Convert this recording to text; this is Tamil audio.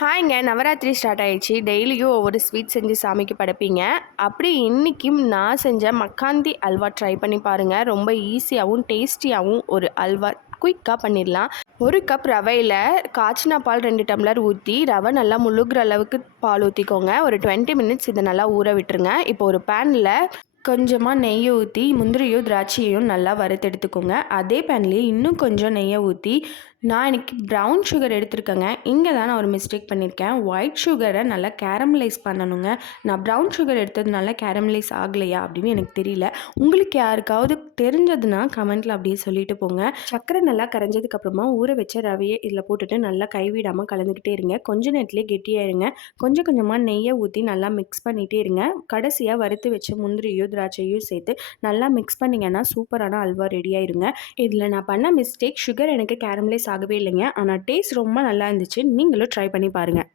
ஹாய்ங்க, நவராத்திரி ஸ்டார்ட் ஆயிடுச்சு. டெய்லியும் ஒவ்வொரு ஸ்வீட் செஞ்சு சாமிக்கு படைப்பீங்க. அப்படி இன்றைக்கும் நான் செஞ்ச மக்காந்தி அல்வா ட்ரை பண்ணி பாருங்கள். ரொம்ப ஈஸியாகவும் டேஸ்டியாகவும் ஒரு அல்வா குயிக்காக பண்ணிடலாம். 1 கப் ரவையில் காய்ச்சின பால் 2 டம்ளர் ஊற்றி, ரவை நல்லா முழுகிற அளவுக்கு பால் ஊற்றிக்கோங்க. ஒரு 20 மினிட்ஸ் இதை நல்லா ஊற விட்டுருங்க. இப்போ ஒரு பேனில் கொஞ்சமாக நெய்யை ஊற்றி முந்திரியோ திராட்சையும் நல்லா வறுத்தெடுத்துக்கோங்க. அதே பேன்லேயே இன்னும் கொஞ்சம் நெய்யை ஊற்றி, நான் இன்றைக்கி ப்ரௌன் சுகர் எடுத்துருக்கேங்க. இங்கே தான் நான் ஒரு மிஸ்டேக் பண்ணியிருக்கேன். ஒயிட் சுகரை நல்லா கேரமலைஸ் பண்ணணுங்க. நான் ப்ரௌன் சுகர் எடுத்ததுனால கேரமலைஸ் ஆகலையா அப்படின்னு எனக்கு தெரியல. உங்களுக்கு யாருக்காவது தெரிஞ்சதுன்னா கமெண்ட்டில் அப்படியே சொல்லிட்டு போங்க. சர்க்கரை நல்லா கரைஞ்சதுக்கப்புறமா ஊற வச்ச ரவையை இதில் போட்டுட்டு நல்லா கைவிடாமல் கலந்துக்கிட்டே இருங்க. கொஞ்ச நேரத்துலேயே கெட்டியாயிருங்க. கொஞ்சம் கொஞ்சமாக நெய்யை ஊற்றி நல்லா மிக்ஸ் பண்ணிகிட்டே இருங்க. கடைசியாக வறுத்து வச்ச முந்திரியோ திராட்சையும் சேர்த்து நல்லா மிக்ஸ் பண்ணிங்கன்னா சூப்பரான அல்வா ரெடி ஆயிருங்க. இதில் நான் பண்ண மிஸ்டேக், சுகர் எனக்கு கேரமலைஸ் ஆகவே இல்லைங்க. ஆனால் டேஸ்ட் ரொம்ப நல்லா இருந்துச்சு. நீங்களும் ட்ரை பண்ணி பாருங்கள்.